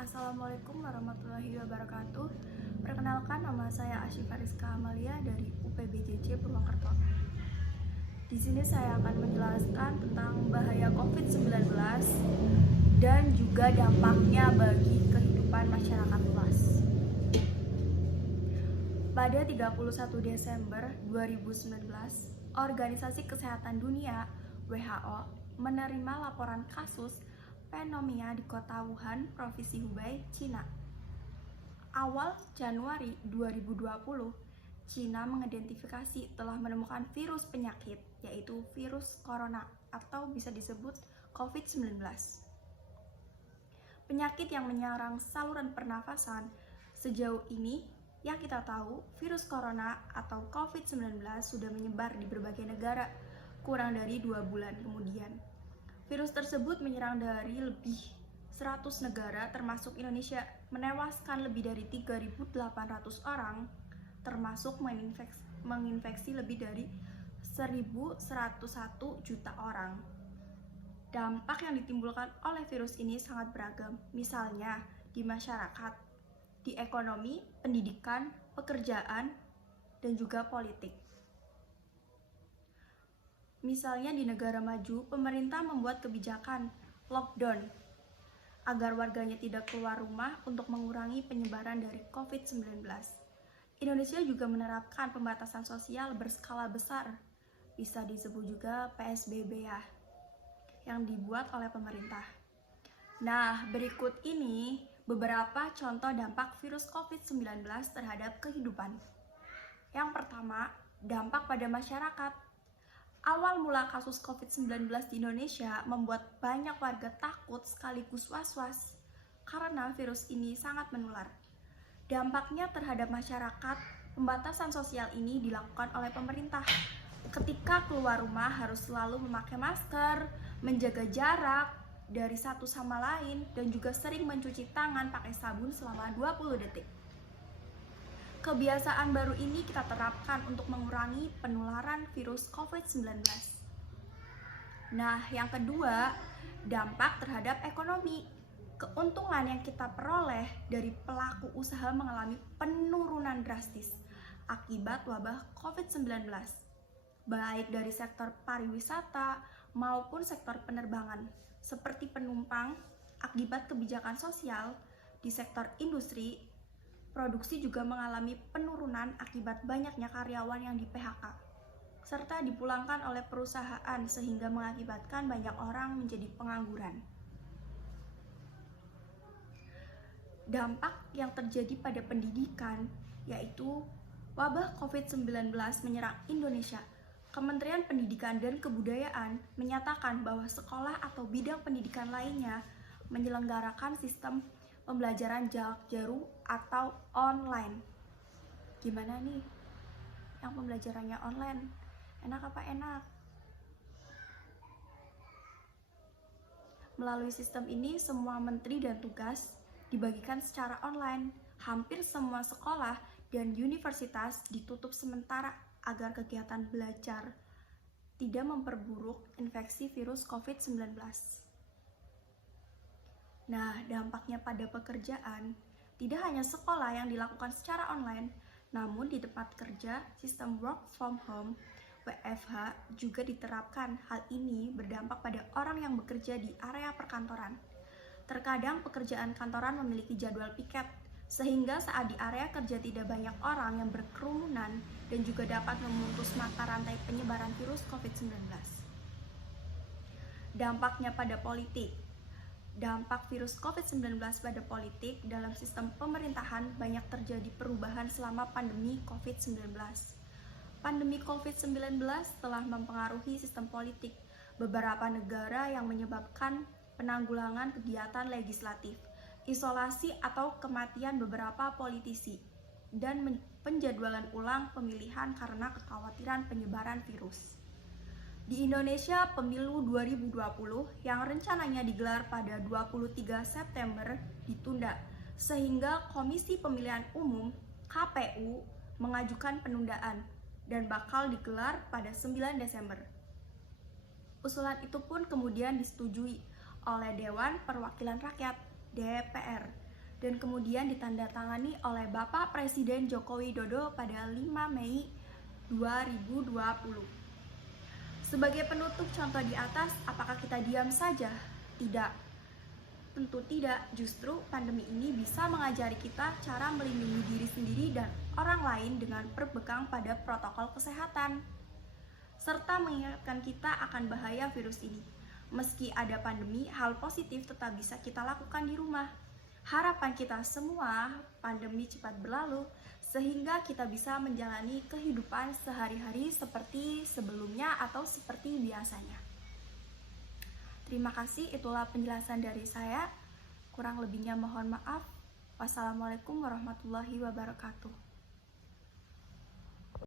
Assalamualaikum warahmatullahi wabarakatuh. Perkenalkan, nama saya Asyifa Rizka Amalia dari UPBJJ Purwokerto. Di sini saya akan menjelaskan tentang bahaya COVID-19 dan juga dampaknya bagi kehidupan masyarakat luas. Pada 31 Desember 2019, Organisasi Kesehatan Dunia (WHO) menerima laporan kasus pneumonia di kota Wuhan, Provinsi Hubei, Cina. Awal Januari 2020, Cina mengidentifikasi telah menemukan virus penyakit, yaitu virus corona atau bisa disebut COVID-19. Penyakit yang menyerang saluran pernafasan. Sejauh ini, yang kita tahu, virus corona atau COVID-19 sudah menyebar di berbagai negara kurang dari 2 bulan kemudian. Virus tersebut menyerang dari lebih 100 negara termasuk Indonesia, menewaskan lebih dari 3.800 orang, termasuk menginfeksi lebih dari 1.101 juta orang. Dampak yang ditimbulkan oleh virus ini sangat beragam, misalnya di masyarakat, di ekonomi, pendidikan, pekerjaan, dan juga politik. Misalnya di negara maju, pemerintah membuat kebijakan lockdown agar warganya tidak keluar rumah untuk mengurangi penyebaran dari COVID-19. Indonesia juga menerapkan pembatasan sosial berskala besar, bisa disebut juga PSBB ya, yang dibuat oleh pemerintah. Nah, berikut ini beberapa contoh dampak virus COVID-19 terhadap kehidupan. Yang pertama, dampak pada masyarakat. Awal mula kasus COVID-19 di Indonesia membuat banyak warga takut sekaligus was-was karena virus ini sangat menular. Dampaknya terhadap masyarakat, pembatasan sosial ini dilakukan oleh pemerintah. Ketika keluar rumah harus selalu memakai masker, menjaga jarak dari satu sama lain, dan juga sering mencuci tangan pakai sabun selama 20 detik. Kebiasaan baru ini kita terapkan untuk mengurangi penularan virus COVID-19. Nah, yang kedua, dampak terhadap ekonomi. Keuntungan yang kita peroleh dari pelaku usaha mengalami penurunan drastis akibat wabah COVID-19, baik dari sektor pariwisata maupun sektor penerbangan, seperti penumpang akibat kebijakan sosial. Di sektor industri, produksi juga mengalami penurunan akibat banyaknya karyawan yang di-PHK, serta dipulangkan oleh perusahaan sehingga mengakibatkan banyak orang menjadi pengangguran. Dampak yang terjadi pada pendidikan, yaitu wabah COVID-19 menyerang Indonesia. Kementerian Pendidikan dan Kebudayaan menyatakan bahwa sekolah atau bidang pendidikan lainnya menyelenggarakan sistem pembelajaran jarak jauh atau online. Gimana nih yang pembelajarannya online? Enak apa enak? Melalui sistem ini, semua menteri dan tugas dibagikan secara online. Hampir semua sekolah dan universitas ditutup sementara agar kegiatan belajar tidak memperburuk infeksi virus COVID-19. Nah, dampaknya pada pekerjaan, tidak hanya sekolah yang dilakukan secara online, namun di tempat kerja, sistem work from home (WFH) juga diterapkan. Hal ini berdampak pada orang yang bekerja di area perkantoran. Terkadang pekerjaan kantoran memiliki jadwal piket, sehingga saat di area kerja tidak banyak orang yang berkerumunan dan juga dapat memutus mata rantai penyebaran virus COVID-19. Dampaknya pada politik. Dampak virus COVID-19 pada politik. Dalam sistem pemerintahan banyak terjadi perubahan selama pandemi COVID-19. Pandemi COVID-19 telah mempengaruhi sistem politik beberapa negara yang menyebabkan penanggulangan kegiatan legislatif, isolasi atau kematian beberapa politisi, dan penjadwalan ulang pemilihan karena kekhawatiran penyebaran virus. Di Indonesia, pemilu 2020 yang rencananya digelar pada 23 September ditunda, sehingga Komisi Pemilihan Umum (KPU) mengajukan penundaan dan bakal digelar pada 9 Desember. Usulan itu pun kemudian disetujui oleh Dewan Perwakilan Rakyat (DPR). dan kemudian ditandatangani oleh Bapak Presiden Joko Widodo pada 5 Mei 2020. Sebagai penutup contoh di atas, apakah kita diam saja? Tidak. Tentu tidak, justru pandemi ini bisa mengajari kita cara melindungi diri sendiri dan orang lain dengan berpegang pada protokol kesehatan, serta mengingatkan kita akan bahaya virus ini. Meski ada pandemi, hal positif tetap bisa kita lakukan di rumah. Harapan kita semua, pandemi cepat berlalu, sehingga kita bisa menjalani kehidupan sehari-hari seperti sebelumnya atau seperti biasanya. Terima kasih, itulah penjelasan dari saya. Kurang lebihnya mohon maaf. Wassalamualaikum warahmatullahi wabarakatuh.